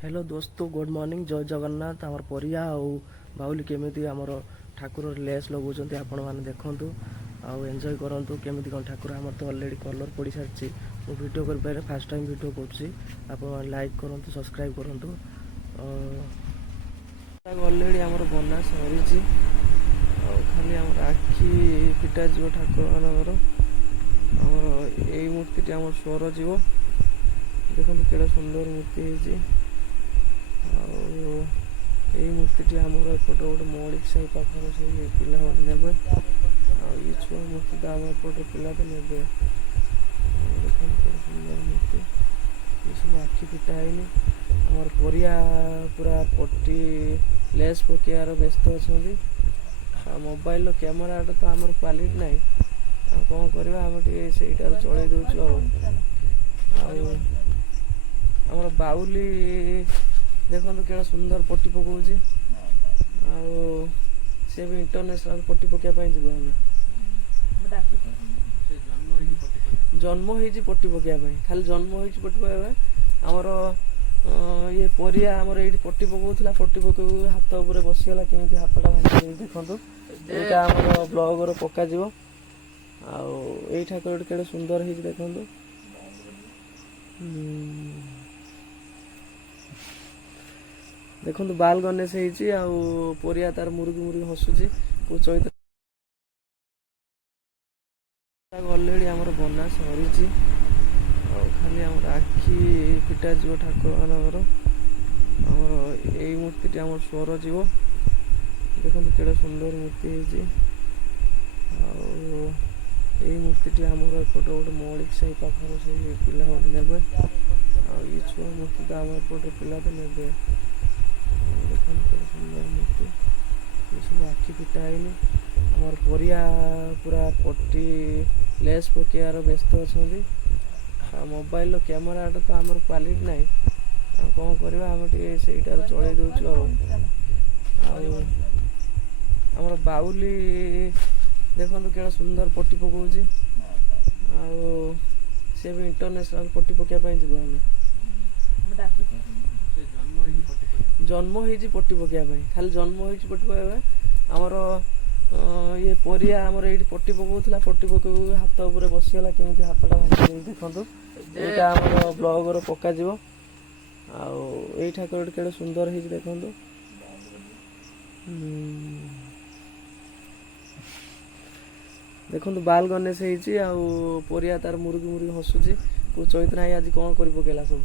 Hello दोस्तों good morning जय जगन्नाथ आमर परिया आउ बाउली केमी आमर ठाकुर लेस लगाउछन्ती आपण माने देखंतु आउ एंजॉय करंतु केमिति कोन ठाकुर आमर तो ऑलरेडी कलर पड़ी सारछि मु वीडियो कर पारे फर्स्ट टाइम वीडियो करछि आपण लाइक करंतु सब्सक्राइब करंतु ऑलरेडी आमर बना सरिछि आउ खाली आमर आखि फिटा जीव ठाकुर मानकर आमर एई मूर्तिटी आमर स्वर जीव देखंतु केडा सुंदर मूर्ति हेछि यही मूर्ति आमर एपटे गोटे मौलिक साही पाखर से पिला गोटे ने ये छुआ मूर्ति तो आम एपटे पिला तो ने सुंदर मूर्ति ये सब आखि फिटा है आमर परिया पूरा पट्टी लेस पकेयार व्यस्त अच्छा मोबाइल कैमेरा तो आमर क्वालिटी ना कौन करवा आम सहीटार चल दूचु आमर बाउली देखो केड़ा सुंदर पट्टी पकाउछि से भी इंटरनेशनल पट्टी पकाइबा जन्म होइछि पट्टी पकाइबा खाली जन्म होइछि पट्टी पकाइबा आमर ये परिया आमर एठी पट्टी पकाउथला पट्टी पकाउ हाथ ऊपर बसिगला केमिति हाथटा भांगी देखंतु एटा आमर ब्लॉग रो पका जिवो एई ठाकुर केड़ा सुंदर हेछि देखंतु देखो बाल गणेश परिया तार मुरुगी मुरुगी हसुची चैत्र ऑलरेडी आमर बना सरिछि खाली आमर आखि फिटा जीव ठाकुर मानकर आमर एई मूर्ति आमर स्वर जीव देखो केडा सुंदर मूर्ति हेछि एई मूर्ति आमर एपटे गोटे मौलिक साही पाखर से पिला गोटे ने ये छुआ मूर्ति तो आम एपटे पिला तो ने सुंदर मूर्ति ये सब आखि फिटा है आमर परिया पूरा पट्टी लेस पकेयार व्यस्त अच्छा मोबाइल कैमेरा तो आमर क्वालिटी ना कौन करवा आम सहीटार चल दूचु आमर बाउली देखो केड़ा सुंदर पट्टी पकाउछि से भी इंटरनेशनल पट्टी पकाइबा जन्म होइछि पट्टी पकाइबा खाली जन्म होइछि पट्टी पकाइबा आमर ये परिया आमर एठी पट्टी पकाउथला पट्टी पकाउ हाथ ऊपर बसिगला केमिति हाथटा भांगी देखंतु एटा आमर ब्लॉग रो पका जिवो एई ठाकुर केडा सुंदर हेछि देखंतु देखो बाल गणेश परिया तार मुरुगी मुरुगी हसुची चैत्र आज कौन कर पकेला सब।